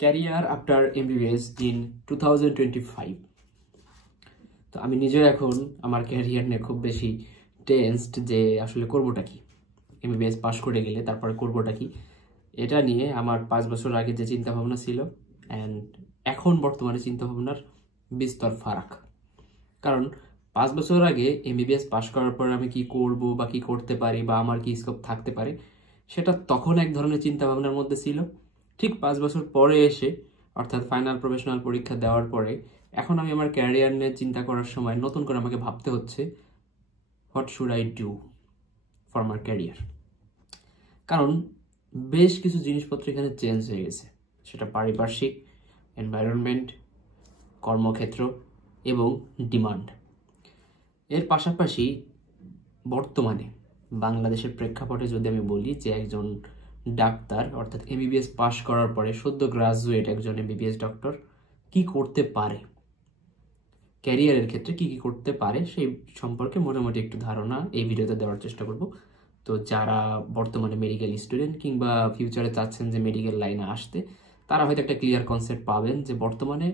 Career after MBBS in 2025। তো আমি নিজেও এখন আমার ক্যারিয়ার নিয়ে খুব বেশি টেন্সড যে আসলে করবোটা কি, এমবিবিএস পাশ করে গেলে তারপরে করবোটা কি, এটা নিয়ে আমার 5 বছর আগে যে চিন্তা ভাবনা ছিল অ্যান্ড এখন বর্তমানে চিন্তা ভাবনার বিস্তর ফারাক। কারণ 5 বছর আগে এমবিবিএস পাশ করার পর আমি কি করব বা কি করতে পারি বা আমার কি স্কোপ থাকতে পারে, সেটা তখন এক ধরনের চিন্তা ভাবনার মধ্যে ছিল। ঠিক 5 বছর পরে এসে, অর্থাৎ ফাইনাল প্রফেশনাল পরীক্ষা দেওয়ার পরে, এখন আমি আমার ক্যারিয়ার নিয়ে চিন্তা করার সময় নতুন করে আমাকে ভাবতে হচ্ছে what should I do for my career. কারণ বেশ কিছু জিনিসপত্র এখানে চেঞ্জ হয়ে গেছে, সেটা পারিপার্শ্বিক, এনভায়রনমেন্ট, কর্মক্ষেত্র এবং ডিমান্ড। এর পাশাপাশি বর্তমানে বাংলাদেশের প্রেক্ষাপটে যদি আমি বলি যে একজন ডাক্তার অর্থাৎ এমবিবিএস পাশ করার পরে সদ্য গ্রাজুয়েট একজন এমবিবিএস ডক্টর কি করতে পারে, ক্যারিয়ারের ক্ষেত্রে কি কি করতে পারে সেই সম্পর্কে মোটামুটি একটু ধারণা এই ভিডিওতে দেওয়ার চেষ্টা করব। তো যারা বর্তমানে মেডিকেল স্টুডেন্ট কিংবা ফিউচারে চাচ্ছেন যে মেডিকেল লাইনে আসতে, তারা হয়তো একটা ক্লিয়ার কনসেপ্ট পাবেন যে বর্তমানে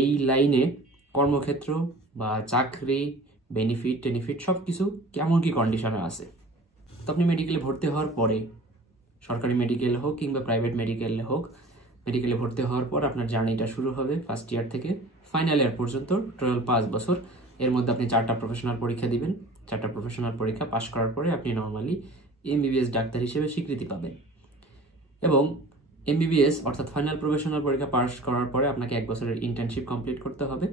এই লাইনে কর্মক্ষেত্র বা চাকরি, বেনিফিট সব কিছু কেমন কি কন্ডিশনে আছে। তো আপনি মেডিকেলে ভর্তি হওয়ার পরে, সরকারি মেডিকেল হোক কিংবা প্রাইভেট মেডিকেল হোক, মেডিকেলে ভর্তি হওয়ার পর আপনার জার্নিটা শুরু হবে ফার্স্ট ইয়ার থেকে ফাইনাল ইয়ার পর্যন্ত, টোটাল 5 বছর। এর মধ্যে আপনি 4টা প্রফেশনাল পরীক্ষা দিবেন। 4টা প্রফেশনাল পরীক্ষা পাশ করার পরে আপনি নর্মালি এমবিবিএস ডাক্তার হিসেবে স্বীকৃতি পাবেন। এবং এমবিবিএস অর্থাৎ ফাইনাল প্রফেশনাল পরীক্ষা পাস করার পরে আপনাকে 1 বছরের ইন্টার্নশিপ কমপ্লিট করতে হবে।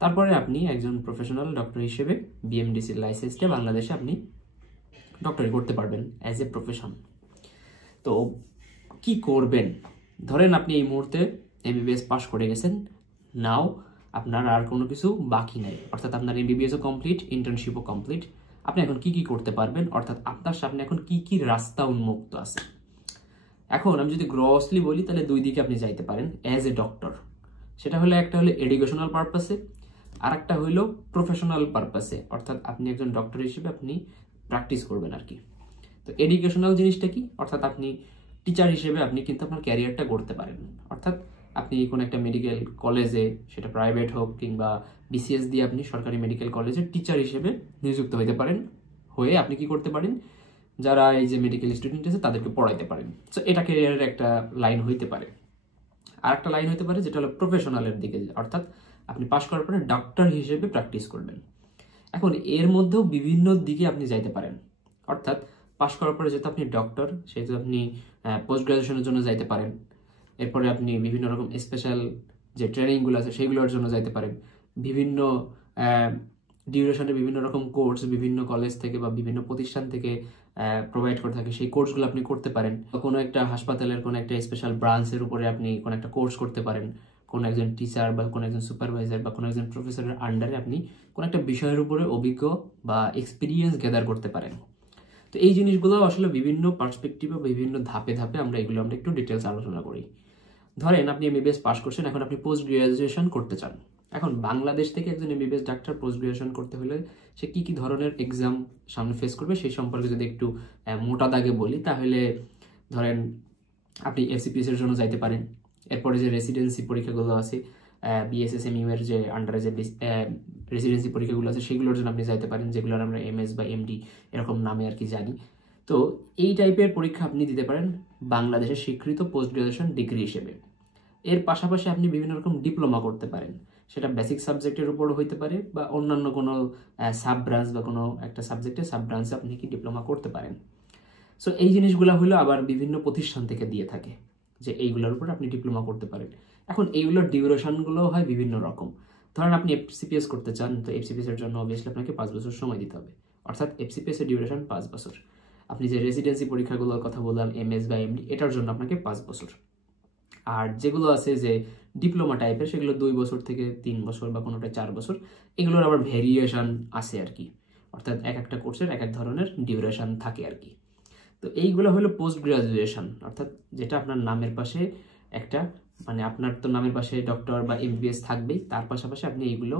তারপরে আপনি একজন প্রফেশনাল ডক্টর হিসেবে বিএমডিসির লাইসেন্সে বাংলাদেশে আপনি ডক্টরি করতে পারবেন অ্যাজ এ প্রফেশন। তো কি করবেন? ধরেন আপনি এই মুহূর্তে এমবিবিএস পাস করে গেছেন, নাও আপনার আর কোনো কিছু বাকি নাই, অর্থাৎ আপনার এমবিবিএসও কমপ্লিট, ইন্টার্নশিপও কমপ্লিট। আপনি এখন কি কি করতে পারবেন, অর্থাৎ আপনার সামনে এখন কি কি রাস্তা উন্মুক্ত আছে। এখন আমি যদি গ্রসলি বলি তাহলে 2 দিকে আপনি যাইতে পারেন অ্যাজ এ ডক্টর। সেটা হলো একটা হলো এডুকেশনাল পারপাসে, আর একটা হইলো প্রফেশনাল পারপাসে, অর্থাৎ আপনি একজন ডক্টর হিসেবে আপনি প্র্যাকটিস করবেন আর কি। তো এডুকেশনাল জিনিসটা কি, অর্থাৎ আপনি টিচার হিসেবে আপনি কিন্তু আপনার ক্যারিয়ারটা গড়তে পারেন। অর্থাৎ আপনি কোনো একটা মেডিকেল কলেজে, সেটা প্রাইভেট হোক কিংবা বিসিএস দিয়ে আপনি সরকারি মেডিকেল কলেজের টিচার হিসেবে নিযুক্ত হতে পারেন। হয়ে আপনি কি করতে পারেন, যারা এই যে মেডিকেল স্টুডেন্ট আছে তাদেরকে পড়াইতে পারেন। সো এটা ক্যারিয়ারের একটা লাইন হইতে পারে। আর একটা লাইন হইতে পারে যেটা হলো প্রফেশনালের দিকে, অর্থাৎ আপনি পাশ করার পরে ডক্টর হিসেবে প্র্যাকটিস করবেন। এখন এর মধ্যেও বিভিন্ন দিকে আপনি যাইতে পারেন, অর্থাৎ পাশ করার পরে যেহেতু আপনি ডক্টর, সেহেতু আপনি পোস্ট গ্রাজুয়েশনের জন্য যাইতে পারেন। এরপরে আপনি বিভিন্ন রকম স্পেশাল যে ট্রেনিংগুলো আছে সেইগুলোর জন্য যাইতে পারেন। বিভিন্ন ডিউরেশনের বিভিন্ন রকম কোর্স বিভিন্ন কলেজ থেকে বা বিভিন্ন প্রতিষ্ঠান থেকে প্রোভাইড করে থাকে, সেই কোর্সগুলো আপনি করতে পারেন। কোনো একটা হাসপাতালের কোনো একটা স্পেশাল ব্রাঞ্চের উপরে আপনি কোনো একটা কোর্স করতে পারেন। কোনো একজন টিচার বা কোনো একজন সুপারভাইজার বা কোনো একজন প্রফেসরের আন্ডারে আপনি কোনো একটা বিষয়ের উপরে অভিজ্ঞ বা এক্সপিরিয়েন্স গ্যাদার করতে পারেন। তো এই জিনিসগুলো আসলে বিভিন্ন পার্সপেক্টিভে বিভিন্ন ধাপে ধাপে আমরা একটু ডিটেলস আলোচনা করি। ধরেন আপনি এমবিবিএস পাস করছেন, এখন আপনি পোস্ট গ্রাজুয়েশন করতে চান। এখন বাংলাদেশ থেকে একজন এমবিবিএস ডাক্তার পোস্ট গ্রাজুয়েশন করতে হলে সে কি কি ধরনের এক্সাম সামনে ফেস করবে সেই সম্পর্কে যদি একটু মোটা দাগে বলি, তাহলে ধরেন আপনি এফসিপিএস এর জন্য যাইতে পারেন। এরপরে যে রেসিডেন্সি পরীক্ষাগুলো আছে, বিএসএসএমইউ এর যে আন্ডারে যে রেসিডেন্সি পরীক্ষাগুলো আছে সেগুলোর জন্য আপনি যাইতে পারেন, যেগুলোর আমরা এমএস বা এমডি এরকম নামে আর কি জানি। তো এই টাইপের পরীক্ষা আপনি দিতে পারেন বাংলাদেশের স্বীকৃত পোস্ট গ্রাজুয়েশন ডিগ্রি হিসেবে। এর পাশাপাশি আপনি বিভিন্ন রকম ডিপ্লোমা করতে পারেন, সেটা বেসিক সাবজেক্টের উপরও হইতে পারে বা অন্যান্য কোনো সাব ব্রাঞ্চ বা কোনো একটা সাবজেক্টে সাব ব্রাঞ্চে আপনি কি ডিপ্লোমা করতে পারেন। সো এই জিনিসগুলো হলো আবার বিভিন্ন প্রতিষ্ঠান থেকে দিয়ে থাকে যে এইগুলোর উপর আপনি ডিপ্লোমা করতে পারেন। এখন এইগুলোর ডিউরেশনগুলো হয় বিভিন্ন রকম। ধরেন আপনি এফসিপিএস করতে চান, তো এফসিপিএস এর জন্য অবভিয়াসলি আপনাকে 5 বছর সময় দিতে হবে, অর্থাৎ এফসিপিএস এর ডিউরেশন 5 বছর। আপনি যে রেসিডেন্সি পরীক্ষাগুলোর কথা বললাম এমএস বা এমডি, এটার জন্য আপনাকে 5 বছর। আর যেগুলো আছে যে ডিপ্লোমা টাইপের, সেগুলো 2 বছর থেকে 3 বছর বা কোনোটা 4 বছর। এগুলোর আবার ভেরিয়েশন আছে আর কি, অর্থাৎ এক একটা কোর্সের এক এক ধরনের ডিউরেশন থাকে আর কি। তো এইগুলো হলো পোস্ট গ্রাজুয়েশন, অর্থাৎ যেটা আপনার নামের পাশে একটা, মানে আপনার তো নামের পাশে ডক্টর বা এমবিবিএস থাকবেই, তার পাশাপাশি আপনি এইগুলো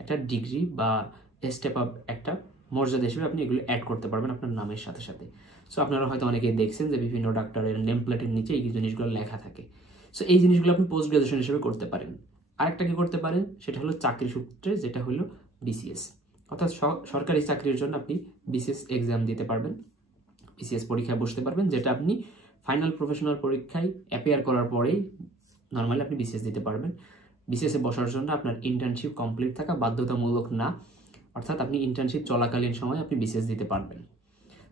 একটা ডিগ্রি বা স্টেপ আপ একটা মর্যাদা হিসেবে আপনি এগুলো অ্যাড করতে পারবেন আপনার নামের সাথে সাথে। সো আপনারা হয়তো অনেকেই দেখছেন যে বিভিন্ন ডাক্তারের নেম প্লেটের নিচে এই জিনিসগুলো লেখা থাকে। সো এই জিনিসগুলো আপনি পোস্ট গ্রাজুয়েশন হিসেবে করতে পারেন। আরেকটা কি করতে পারেন, সেটা হলো চাকরি সূত্রে, যেটা হলো বিসিএস। অর্থাৎ সরকারি চাকরির জন্য আপনি বিসিএস এক্সাম দিতে পারবেন, বিসিএস পরীক্ষায় বসতে পারবেন, যেটা আপনি ফাইনাল প্রফেশনাল পরীক্ষায় অ্যাপিয়ার করার পরেই নর্মালি আপনি বিসিএস দিতে পারবেন। বিসিএসে বসার জন্য আপনার ইন্টার্নশিপ কমপ্লিট থাকা বাধ্যতামূলক না, অর্থাৎ আপনি ইন্টার্নশিপ চলাকালীন সময় আপনি বিসিএস দিতে পারবেন।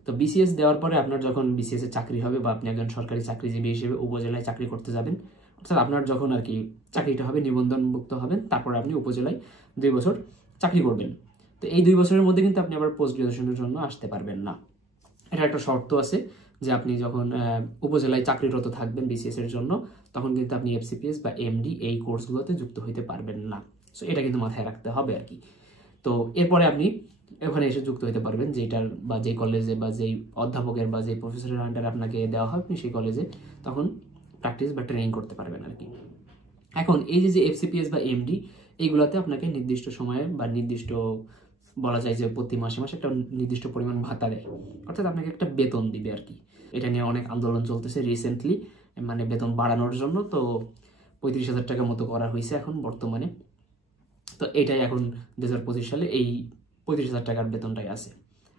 তো বিসিএস দেওয়ার পরে আপনার যখন বিসিএস এ চাকরি হবে বা আপনি একজন সরকারি চাকরিজীবী হিসেবে উপজেলায় চাকরি করতে যাবেন, অর্থাৎ আপনার যখন আর কি চাকরিটা হবে, নিবন্ধনভুক্ত হবেন, তারপরে আপনি উপজেলায় 2 বছর চাকরি করবেন। তো এই 2 বছরের মধ্যে কিন্তু আপনি আবার পোস্ট গ্রাজুয়েশনের জন্য আসতে পারবেন না। এটা একটা শর্ত আছে যে আপনি যখন উপজেলায় চাকরিরত থাকবেন বিসিএস এর জন্য, তখন কিন্তু আপনি এফসিপিএস বা এমডি এই কোর্সগুলোতে যুক্ত হইতে পারবেন না। সো এটা কিন্তু মাথায় রাখতে হবে আর কি। তো এরপরে আপনি ওখানে এসে যুক্ত হতে পারবেন, যেটার বা যেই কলেজে বা যেই অধ্যাপকের বা যেই প্রফেসরের আন্ডারে আপনাকে দেওয়া হয়, আপনি সেই কলেজে তখন প্র্যাকটিস বা ট্রেনিং করতে পারবেন আর কি। এখন এই যে এফসিপিএস বা এমডি, এইগুলোতে আপনাকে নির্দিষ্ট সময়ে বা নির্দিষ্ট বলা যায় যে প্রতি মাসে মাসে একটা নির্দিষ্ট পরিমাণ ভাতা দেয়, অর্থাৎ আপনাকে একটা বেতন দিবে আর কি। এটা নিয়ে অনেক আন্দোলন চলতেছে রিসেন্টলি, মানে বেতন বাড়ানোর জন্য। তো 35,000 টাকার মতো করা হয়েছে এখন বর্তমানে। তো এটাই এখন 2025 সালে এই 35,000 টাকার বেতনটাই আছে।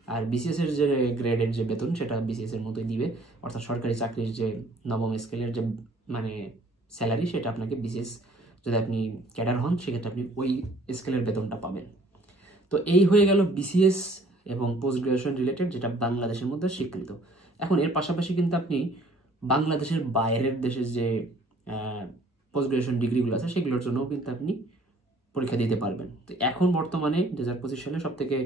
আর বিসিএস এর যে গ্রেডের যে বেতন, সেটা বিসিএস এর মতোই দিবে, অর্থাৎ সরকারি চাকরির যে নবম স্কেলের যে মানে স্যালারি, সেটা আপনাকে বিসিএস যদি আপনি ক্যাডার হন সেক্ষেত্রে আপনি ওই স্কেলের বেতনটা পাবেন। তো এই হয়ে গেল বিসিএস এবং পোস্ট গ্রাজুয়েশন রিলেটেড, যেটা বাংলাদেশের মধ্যে স্বীকৃত। এখন এর পাশাপাশি কিন্তু আপনি বাংলাদেশের বাইরের দেশের যে পোস্ট গ্রাজুয়েশন ডিগ্রিগুলো আছে সেগুলোর জন্যও কিন্তু আপনি পরীক্ষা দিতে পারবেন। তো এখন বর্তমানে 2025 সালে সব থেকে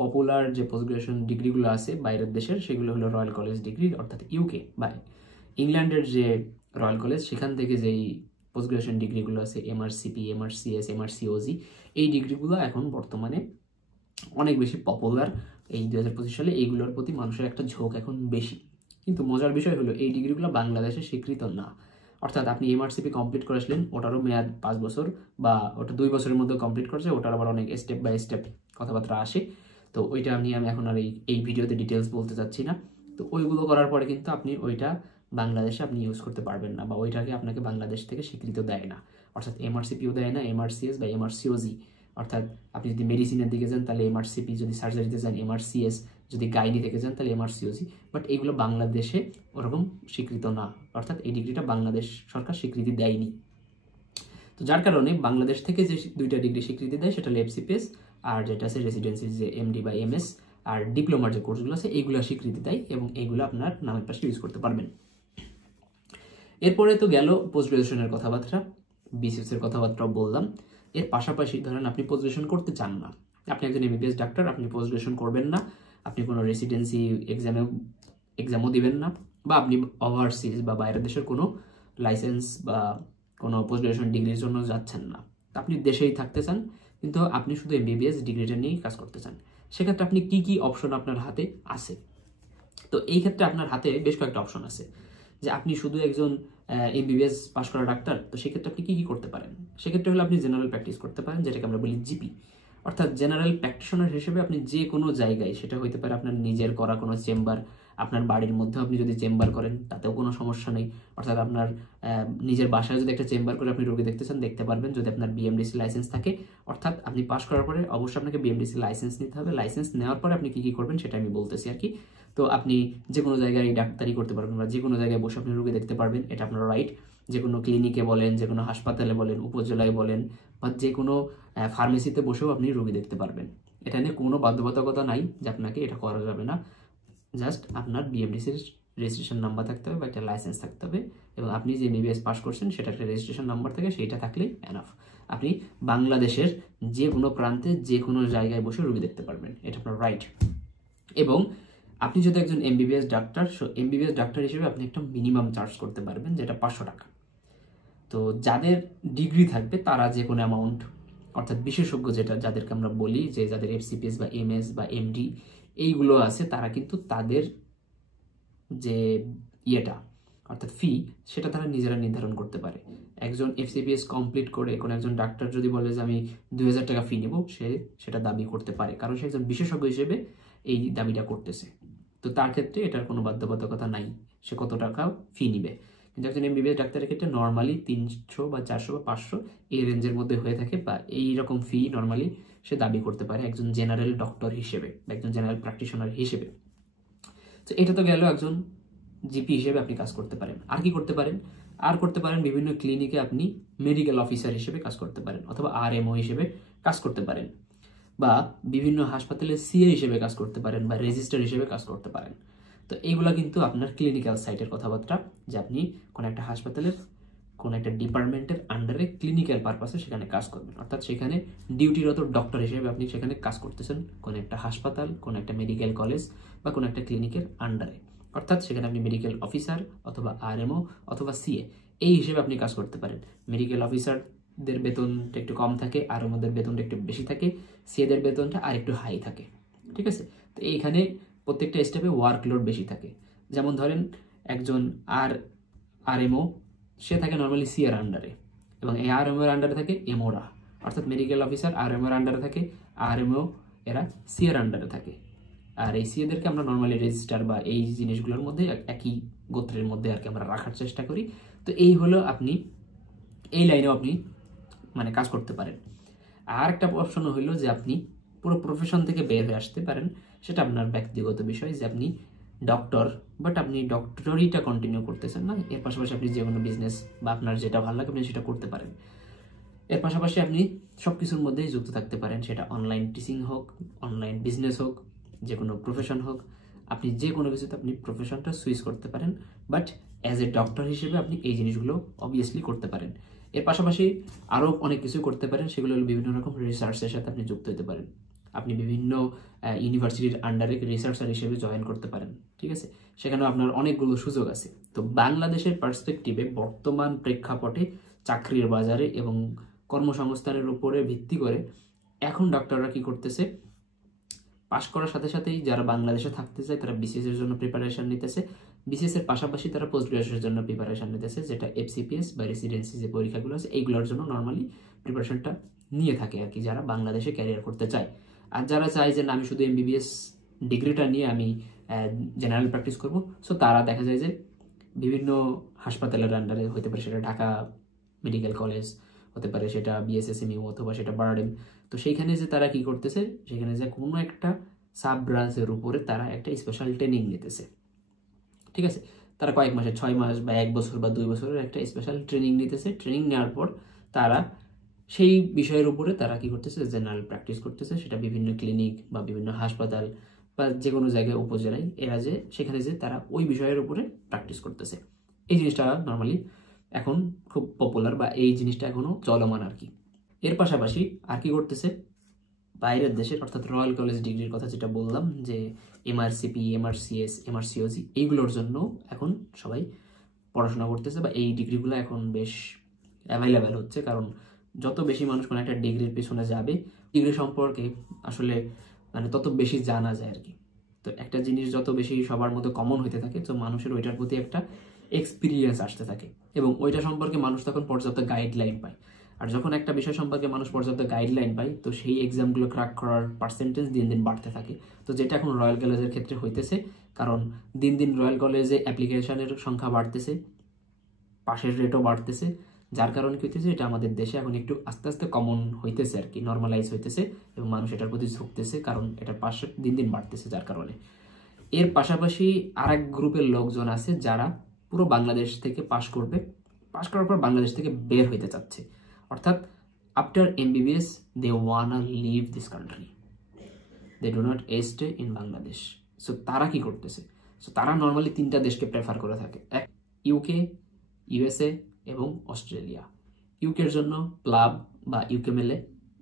পপুলার যে পোস্ট গ্রাজুয়েশন ডিগ্রিগুলো আছে বাইরের দেশের, সেগুলো হলো রয়্যাল কলেজ ডিগ্রি, অর্থাৎ ইউকে বা ইংল্যান্ডের যে রয়্যাল কলেজ, সেখান থেকে যেই পোস্ট গ্রাজুয়েশন ডিগ্রিগুলো আছে এমআরসিপি, এমআরসিএস, এমআরসিওজি, এই ডিগ্রিগুলো এখন বর্তমানে অনেক বেশি পপুলার। এই 2025 সালে এইগুলোর প্রতি মানুষের একটা ঝোঁক এখন বেশি। কিন্তু মজার বিষয় হলো এই ডিগ্রিগুলো বাংলাদেশে স্বীকৃত না। অর্থাৎ আপনি এমআরসিপি কমপ্লিট করেছিলেন, ওটারও মেয়াদ 5 বছর বা ওটা 2 বছরের মধ্যে কমপ্লিট করেছে, ওটার আবার অনেক স্টেপ বাই স্টেপ কথাবার্তা আসে। তো ওইটা আমি এখন আর এই ভিডিওতে ডিটেলস বলতে চাচ্ছি না। তো ওইগুলো করার পরে কিন্তু আপনি ওইটা বাংলাদেশে আপনি ইউজ করতে পারবেন না, বা ওইটাকে আপনাকে বাংলাদেশ থেকে স্বীকৃত দেয় না। অর্থাৎ এমআরসিপিও দেয় না, এমআরসিএস বা এমআরসিওজি, অর্থাৎ আপনি যদি মেডিসিনের দিকে যান তাহলে এমআরসিপি, যদি সার্জারিতে যান এমআরসিএস, যদি গাইনি থেকে যান তাহলে এমআরসিওজি। বাট এগুলো বাংলাদেশে ওরকম স্বীকৃত না, অর্থাৎ এই ডিগ্রিটা বাংলাদেশ সরকার স্বীকৃতি দেয়নি। তো যার কারণে বাংলাদেশ থেকে যে 2টা ডিগ্রি স্বীকৃতি দেয় সেটা হলো এফসিপিএস, আর যেটা আছে রেসিডেন্সি যে এমডি বা এমএস, আর ডিপ্লোমার যে কোর্সগুলো আছে এইগুলো স্বীকৃতি দেয়, এবং এইগুলো আপনার নামের পাশে ইউজ করতে পারবেন। এরপরে তো গেল পোস্ট গ্রাজুয়েশনের কথাবার্তা, বিসিএস এর কথাবার্তাও বললাম। এর পাশাপাশি ধরেন আপনি পোস্ট গ্রাজুয়েশন করতে চান না, আপনি একজন এমবিবিএস ডাক্তার, আপনি পোস্ট গ্রাজুয়েশন করবেন না, আপনি কোনো রেসিডেন্সি এক্সামও দিবেন না, বা আপনি ওভারসিজ বা বাইরের দেশের কোনো লাইসেন্স বা কোনো পোস্ট গ্রাজুয়েশন ডিগ্রির জন্য যাচ্ছেন না, আপনি দেশেই থাকতে চান, কিন্তু আপনি শুধু এমবিবিএস ডিগ্রিটা নিয়েই কাজ করতে চান। সেক্ষেত্রে আপনি কি কি অপশন আপনার হাতে আছে? তো এই ক্ষেত্রে আপনার হাতে বেশ কয়েকটা অপশন আছে। যে আপনি শুধু একজন এমবিবিএস পাস করা ডাক্তার, তো সেক্ষেত্রে আপনি কি কি করতে পারেন? সেক্ষেত্রে হলে আপনি জেনারেল প্র্যাকটিস করতে পারেন, যেটাকে আমরা বলি জিপি। অর্থাৎ জেনারেল প্র্যাকটিশনার হিসেবে আপনি যে কোনো জায়গায়, সেটা হইতে পারে আপনার নিজের করা কোনো চেম্বার, আপনার বাড়ির মধ্যে আপনি যদি চেম্বার করেন তাতেও কোনো সমস্যা নেই। অর্থাৎ আপনার নিজের বাসায় যদি একটা চেম্বার করে আপনি রোগী দেখতে চান, দেখতে পারবেন, যদি আপনার বিএমডিসি লাইসেন্স থাকে। অর্থাৎ আপনি পাস করার পরে অবশ্যই আপনাকে বিএমডিসি লাইসেন্স নিতে হবে। লাইসেন্স নেওয়ার পরে আপনি কি কি করবেন সেটা আমি বলতেছি আর কি। তো আপনি যে কোনো জায়গায় ডাক্তারি করতে পারবেন, বা যে কোনো জায়গায় বসে আপনি রোগী দেখতে পারবেন, এটা আপনার রাইট। যে কোনো ক্লিনিকে বলেন, যে কোনো হাসপাতালে বলেন, উপজেলায় বলেন, বা যে কোনো ফার্মেসিতে বসেও আপনি রোগী দেখতে পারবেন। এটা নিয়ে কোনো বাধ্যবাধকতা নাই যে আপনাকে এটা করা যাবে না। জাস্ট আপনার বিএমডিসির রেজিস্ট্রেশন নাম্বার থাকতে হবে বা একটা লাইসেন্স থাকতে হবে, এবং আপনি যে এমবিবিএস পাস করছেন সেটা একটা রেজিস্ট্রেশন নাম্বার থাকে, সেইটা থাকলেই এনাফ। আপনি বাংলাদেশের যে কোনো প্রান্তে যে কোনো জায়গায় বসে রোগী দেখতে পারবেন, এটা আপনার রাইট। এবং আপনি যদি একজন এমবিবিএস ডাক্তার, এমবিবিএস ডাক্তার হিসেবে আপনি একটা মিনিমাম চার্জ করতে পারবেন, যেটা 500 টাকা। তো যাদের ডিগ্রি থাকবে তারা যে কোনো অ্যামাউন্ট, অর্থাৎ বিশেষজ্ঞ যেটা যাদেরকে আমরা বলি, যে যাদের এফসিপিএস বা এমএস বা এমডি এইগুলো আছে, তারা কিন্তু তাদের যে ইয়েটা অর্থাৎ ফি, সেটা তারা নিজেরা নির্ধারণ করতে পারে। একজন এফসিপিএস কমপ্লিট করে কোনো একজন ডাক্তার যদি বলে যে আমি 2000 টাকা ফি নেব, সে সেটা দাবি করতে পারে, কারণ সে একজন বিশেষজ্ঞ হিসেবে এই দাবিটা করতেছে। তো তার ক্ষেত্রে এটার কোনো বাধ্যবাধকতা নাই সে কত টাকা ফি নিবে। কিন্তু একজন এমবিবিএস ডাক্তারের ক্ষেত্রে নর্মালি 300 বা 400 বা 500 এই রেঞ্জের মধ্যে হয়ে থাকে, বা এইরকম ফি নর্মালি সে দাবি করতে পারে একজন জেনারেল ডক্টর হিসেবে বা একজন জেনারেল প্র্যাকটিশনার হিসেবে। তো এটা তো গেল একজন জিপি হিসেবে আপনি কাজ করতে পারেন। আর কি করতে পারেন? আর করতে পারেন বিভিন্ন ক্লিনিকে আপনি মেডিকেল অফিসার হিসেবে কাজ করতে পারেন, অথবা আরএমও হিসেবে কাজ করতে পারেন, বা বিভিন্ন হাসপাতালে সিএ হিসেবে কাজ করতে পারেন, বা রেজিস্ট্রার হিসেবে কাজ করতে পারেন। তো এইগুলা কিন্তু আপনার ক্লিনিক্যাল সাইটের কথাবার্তা, যে আপনি কোনো একটা হাসপাতালের কোনো একটা ডিপার্টমেন্টের আন্ডারে ক্লিনিক্যাল পারপাসে সেখানে কাজ করবেন, অর্থাৎ সেখানে ডিউটিরত ডক্টর হিসেবে আপনি সেখানে কাজ করতেছেন কোনো একটা হাসপাতাল, কোনো একটা মেডিকেল কলেজ বা কোনো একটা ক্লিনিকের আন্ডারে। অর্থাৎ সেখানে আপনি মেডিকেল অফিসার অথবা আরএমও অথবা সিএ এই হিসেবে আপনি কাজ করতে পারেন। মেডিকেল অফিসারদের বেতনটা একটু কম থাকে, আরএমওদের বেতনটা একটু বেশি থাকে, সিএদের বেতনটা আর একটু হাই থাকে। ঠিক আছে? তো এইখানে প্রত্যেকটা স্টেপে ওয়ার্কলোড বেশি থাকে। যেমন ধরেন একজন আরএমও সে থাকে নর্মালি সিএর আন্ডারে, এবং এই আরএমও এর আন্ডারে থাকে এমওরা, অর্থাৎ মেডিকেল অফিসার আরএমও এর আন্ডারে থাকে, আরএমও এরা সিএর আন্ডারে থাকে। আর এই সিএদেরকে আমরা নর্মালি রেজিস্টার বা এই জিনিসগুলোর মধ্যে একই গোত্রের মধ্যে আর কি আমরা রাখার চেষ্টা করি। তো এই হলো আপনি এই লাইনেও আপনি মানে কাজ করতে পারেন। আর একটা অপশন হইলো যে আপনি পুরো প্রফেশন থেকে বের হয়ে আসতে পারেন, সেটা আপনার ব্যক্তিগত বিষয়, যে আপনি ডক্টর বাট আপনি ডক্টরিটা কন্টিনিউ করতেছেন না, এর পাশাপাশি আপনি যে কোনো বিজনেস বা আপনার যেটা ভালো লাগে আপনি সেটা করতে পারেন। এর পাশাপাশি আপনি সব কিছুর মধ্যেই যুক্ত থাকতে পারেন, সেটা অনলাইন টিচিং হোক, অনলাইন বিজনেস হোক, যে কোনো প্রফেশন হোক, আপনি যে কোনো কিছুতে আপনি প্রফেশনটা সুইচ করতে পারেন। বাট অ্যাজ এ ডক্টর হিসেবে আপনি এই জিনিসগুলো অবভিয়াসলি করতে পারেন। এর পাশাপাশি আরও অনেক কিছু করতে পারেন, সেগুলো হলো বিভিন্ন রকম রিসার্চের সাথে আপনি যুক্ত হতে পারেন। আপনি বিভিন্ন ইউনিভার্সিটির আন্ডারে রিসার্চার হিসেবে জয়েন করতে পারেন। ঠিক আছে? সেখানেও আপনার অনেকগুলো সুযোগ আছে। তো বাংলাদেশের পার্সপেক্টিভে বর্তমান প্রেক্ষাপটে চাকরির বাজারে এবং কর্মসংস্থানের উপরে ভিত্তি করে এখন ডক্টররা কি করতেছে, পাশ করার সাথে সাথেই যারা বাংলাদেশে থাকতে চায় তারা বিসিএস এর জন্য প্রিপারেশন নিতেছে, বিসিএস এর পাশাপাশি তারা পোস্ট গ্রাজুয়েশনের জন্য প্রিপারেশন নিতেছে, যেটা এফসিপিএস বা রেসিডেন্সি যে পরীক্ষাগুলো আছে এইগুলোর জন্য নর্মালি প্রিপারেশনটা নিয়ে থাকে আর কি, যারা বাংলাদেশে ক্যারিয়ার করতে চায়। আর যারা চায় যে না আমি শুধু এমবিবিএস ডিগ্রিটা নিয়ে আমি জেনারেল প্র্যাকটিস করব, সো তারা দেখা যায় যে বিভিন্ন হাসপাতালের আন্ডারে হতে পারে, সেটা ঢাকা মেডিকেল কলেজ হতে পারে, সেটা বিএসএসএমইউ অথবা সেটা বারডেম। তো সেইখানে যে তারা কি করতেছে, সেখানে যে কোনো একটা সাব ব্রাঞ্চের উপরে তারা একটা স্পেশাল ট্রেনিং নিতেছে। ঠিক আছে? তারা কয়েক মাসে 6 মাস বা 1 বছর বা 2 বছরের একটা স্পেশাল ট্রেনিং নিতেছে। ট্রেনিং নেওয়ার পর তারা সেই বিষয়ের উপরে তারা কি করতেছে, জেনারেল প্র্যাকটিস করতেছে, সেটা বিভিন্ন ক্লিনিক বা বিভিন্ন হাসপাতাল বা যে কোনো জায়গায় উপজেলায় এরা যে সেখানে যে তারা ওই বিষয়ের উপরে প্র্যাকটিস করতেছে। এই জিনিসটা নর্মালি এখন খুব পপুলার, বা এই জিনিসটা এখনো চলমান আর কি। এর পাশাপাশি আর কি করতেছে, বাইরের দেশের অর্থাৎ রয়্যাল কলেজ ডিগ্রির কথা যেটা বললাম, যে এমআরসিপি, এমআরসিএস, এমআরসিওজি এইগুলোর জন্য এখন সবাই পড়াশোনা করতেছে, বা এই ডিগ্রিগুলো এখন বেশ অ্যাভেলেবেল হচ্ছে। কারণ যত বেশি মানুষ কোনো একটা ডিগ্রির পিছনে যাবে, ডিগ্রি সম্পর্কে আসলে মানে তত বেশি জানা যায় আর কি। তো একটা জিনিস যত বেশি সবার মধ্যে কমন হইতে থাকে, তো মানুষের ওইটার প্রতি একটা এক্সপিরিয়েন্স আসতে থাকে, এবং ওইটা সম্পর্কে মানুষ তখন পর্যাপ্ত গাইডলাইন পায়। আর যখন একটা বিষয় সম্পর্কে মানুষ পর্যাপ্ত গাইডলাইন পায়, তো সেই এক্সামগুলো ক্র্যাক করার পার্সেন্টেজ দিন দিন বাড়তে থাকে। তো যেটা এখন রয়্যাল কলেজের ক্ষেত্রে হইতেছে, কারণ দিন দিন রয়্যাল কলেজে অ্যাপ্লিকেশনের সংখ্যা বাড়তেছে, পাশের রেটও বাড়তেছে, যার কারণে কি হইতেছে, এটা আমাদের দেশে এখন একটু আস্তে আস্তে কমন হইতেছে আর কি, নর্মালাইজ হইতেছে, এবং মানুষ এটার প্রতি ঝুঁকতেছে, কারণ এটার পাশে দিন দিন বাড়তেছে যার কারণে। এর পাশাপাশি আরেক গ্রুপের লোকজন আছে যারা পুরো বাংলাদেশ থেকে পাশ করবে, পাশ করার পর বাংলাদেশ থেকে বের হইতে চাচ্ছে, অর্থাৎ after MBBS they wanna leave this country, they do not stay in Bangladesh. So তারা কি করতেছে, সো তারা নর্মালি 3টা দেশকে প্রেফার করে থাকে, এক ইউকে, ইউএসএ এবং অস্ট্রেলিয়া। ইউকের জন্য প্লাব বা ইউকেমেলে,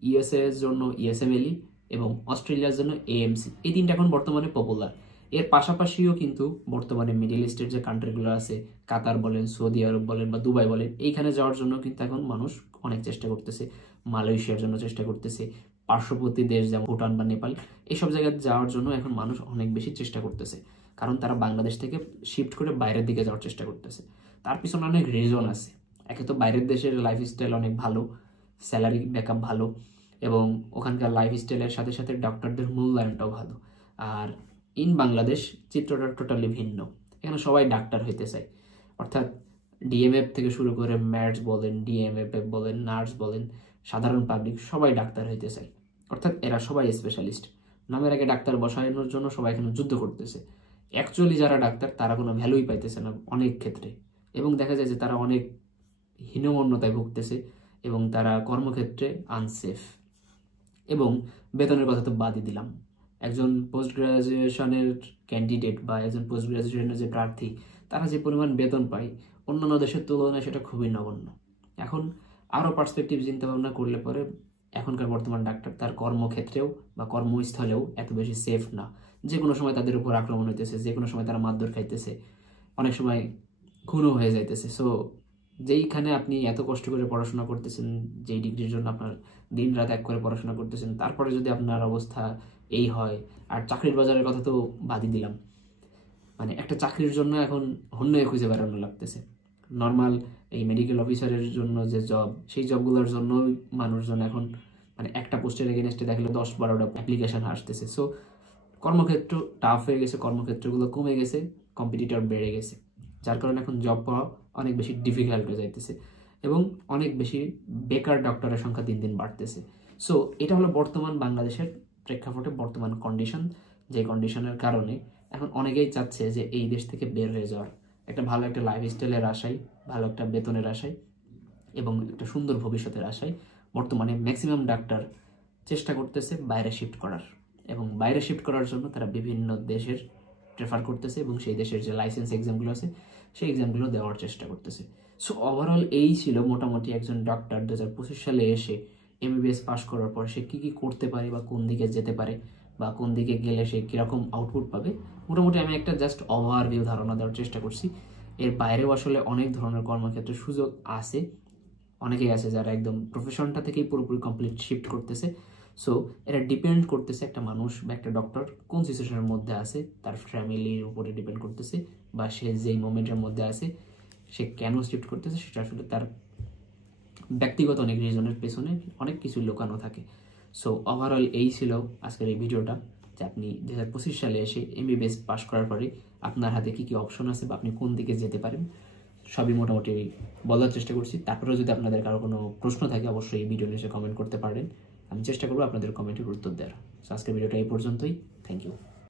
ইউএসএ এর জন্য ইএসএমএলই এবং অস্ট্রেলিয়ার জন্য এএমসি। এই 3টা এখন বর্তমানে পপুলার। এর পাশাপাশিও কিন্তু বর্তমানে মিডল ইস্টের যে কান্ট্রিগুলো আছে, কাতার বলেন, সৌদি আরব বলেন বা দুবাই বলেন, এইখানে যাওয়ার জন্য কিন্তু এখন মানুষ অনেক চেষ্টা করতেছে, মালয়েশিয়ার জন্য চেষ্টা করতেছে, পার্শ্ববর্তী দেশ যেমন ভুটান বা নেপাল, এইসব জায়গায় যাওয়ার জন্য এখন মানুষ অনেক বেশি চেষ্টা করতেছে, কারণ তারা বাংলাদেশ থেকে শিফট করে বাইরের দিকে যাওয়ার চেষ্টা করতেছে। তার পিছনে অনেক রিজন আছে। একে তো বাইরের দেশের লাইফস্টাইল অনেক ভালো, স্যালারি ব্যাকআপ ভালো, এবং ওখানকার লাইফস্টাইলের সাথে সাথে ডক্টরদের মূল্যায়নটাও ভালো। আর ইন বাংলাদেশ চিত্রটা টোটালি ভিন্ন, এখানে সবাই ডাক্তার হইতে চায়, অর্থাৎ ডিএমএফ থেকে শুরু করে ম্যাথস বলেন, ডিএমএফ বলেন, নার্স বলেন, সাধারণ পাবলিক সবাই ডাক্তার হইতে চায়। অর্থাৎ এরা সবাই স্পেশালিস্ট। নামের আগে ডাক্তার বসানোর জন্য সবাই এখানে যুদ্ধ করতেছে। অ্যাকচুয়ালি যারা ডাক্তার তারা কোনো ভ্যালুই পাইতেছে না অনেক ক্ষেত্রে, এবং দেখা যায় যে তারা অনেক হীনমন্যতায় ভুগতেছে এবং তারা কর্মক্ষেত্রে আনসেফ। এবং বেতনের কথা তো বাদই দিলাম। একজন পোস্ট গ্রাজুয়েশনের ক্যান্ডিডেট বা একজন পোস্ট গ্রাজুয়েশনের যে প্রার্থী, তারা যে পরিমাণ বেতন পায় অন্যান্য দেশের তুলনায় সেটা খুবই নগণ্য। এখন আরও পার্সপেক্টিভ চিন্তা ভাবনা করলে পরে এখনকার বর্তমান ডাক্তার তার কর্মক্ষেত্রেও বা কর্মস্থলেও এত বেশি সেফ না। যে কোনো সময় তাদের উপর আক্রমণ হইতেছে, যে কোনো সময় তারা মারধর খাইতেছে, অনেক সময় খুনও হয়ে যাইতেছে। সো যেইখানে আপনি এত কষ্ট করে পড়াশোনা করতেছেন, যেই ডিগ্রির জন্য আপনার দিন রাত এক করে পড়াশোনা করতেছেন, তারপরে যদি আপনার অবস্থা এই হয়, আর চাকরির বাজারের কথা তো বাদই দিলাম, মানে একটা চাকরির জন্য এখন হন্যে খুঁজে বেড়ানো লাগতেছে। নর্মাল এই মেডিকেল অফিসারের জন্য যে জব, সেই জবগুলোর জন্য মানুষজন এখন মানে একটা পোস্টের এগেনস্টে দেখলে 10-12টা অ্যাপ্লিকেশন আসতেছে। সো কর্মক্ষেত্র টাফ হয়ে গেছে, কর্মক্ষেত্রগুলো কমে গেছে, কম্পিটিটর বেড়ে গেছে, যার কারণে এখন জব পাওয়া অনেক বেশি ডিফিকাল্ট হয়ে যাইতেছে এবং অনেক বেশি বেকার ডক্টরের সংখ্যা দিন দিন বাড়তেছে। সো এটা হলো বর্তমান বাংলাদেশের প্রেক্ষাপটে বর্তমান কন্ডিশন, যে কন্ডিশনের কারণে এখন অনেকেই চাচ্ছে যে এই দেশ থেকে বের হয়ে যাওয়ার, একটা ভালো একটা লাইফস্টাইলের আশায়, ভালো একটা বেতনের আশায় এবং একটা সুন্দর ভবিষ্যতের আশায় বর্তমানে ম্যাক্সিমাম ডাক্তার চেষ্টা করতেছে বাইরে শিফট করার, এবং বাইরে শিফট করার জন্য তারা বিভিন্ন দেশের প্রেফার করতেছে এবং সেই দেশের যে লাইসেন্স এক্সামগুলো আছে সেই এক্সামগুলো দেওয়ার চেষ্টা করতেছে। সো ওভারঅল এই ছিল মোটামুটি একজন ডক্টর 2025 সালে এসে এমবিবিএস পাস করার পর সে কী কী করতে পারে বা কোন দিকে যেতে পারে বা কোন দিকে গেলে সে কীরকম আউটপুট পাবে। মোটামুটি আমি একটা জাস্ট ওভারভিউ ধারণা দেওয়ার চেষ্টা করছি। এর বাইরেও আসলে অনেক ধরনের কর্মক্ষেত্রের সুযোগ আছে, অনেকেই আছে যারা একদম প্রফেশনটা থেকেই পুরোপুরি কমপ্লিট শিফট করতেছে। সো এটা ডিপেন্ড করতেছে একটা মানুষ বা একটা ডক্টর কোন সিচুয়েশনের মধ্যে আছে, তার ফ্যামিলির উপরে ডিপেন্ড করতেছে, বা সে যেই মোমেন্টের মধ্যে আছে সে কেন শিফট করতেছে, সেটা আসলে তার ব্যক্তিগত অনেক রিজনের পেছনে অনেক কিছু লুকানো থাকে। সো ওভারঅল এই ছিল আজকের এই ভিডিওটা, যে আপনি 2025 সালে এসে এমবিবিএস পাস করার পরে আপনার হাতে কী কী অপশন আছে বা আপনি কোন দিকে যেতে পারেন সবই মোটামুটি বলার চেষ্টা করছি। তারপরেও যদি আপনাদের কারো কোনো প্রশ্ন থাকে অবশ্যই এই ভিডিও নিচে কমেন্ট করতে পারেন, আমি চেষ্টা করবো আপনাদের কমেন্টের উত্তর দেওয়ার। সো আজকের ভিডিওটা এই পর্যন্তই। Thank you.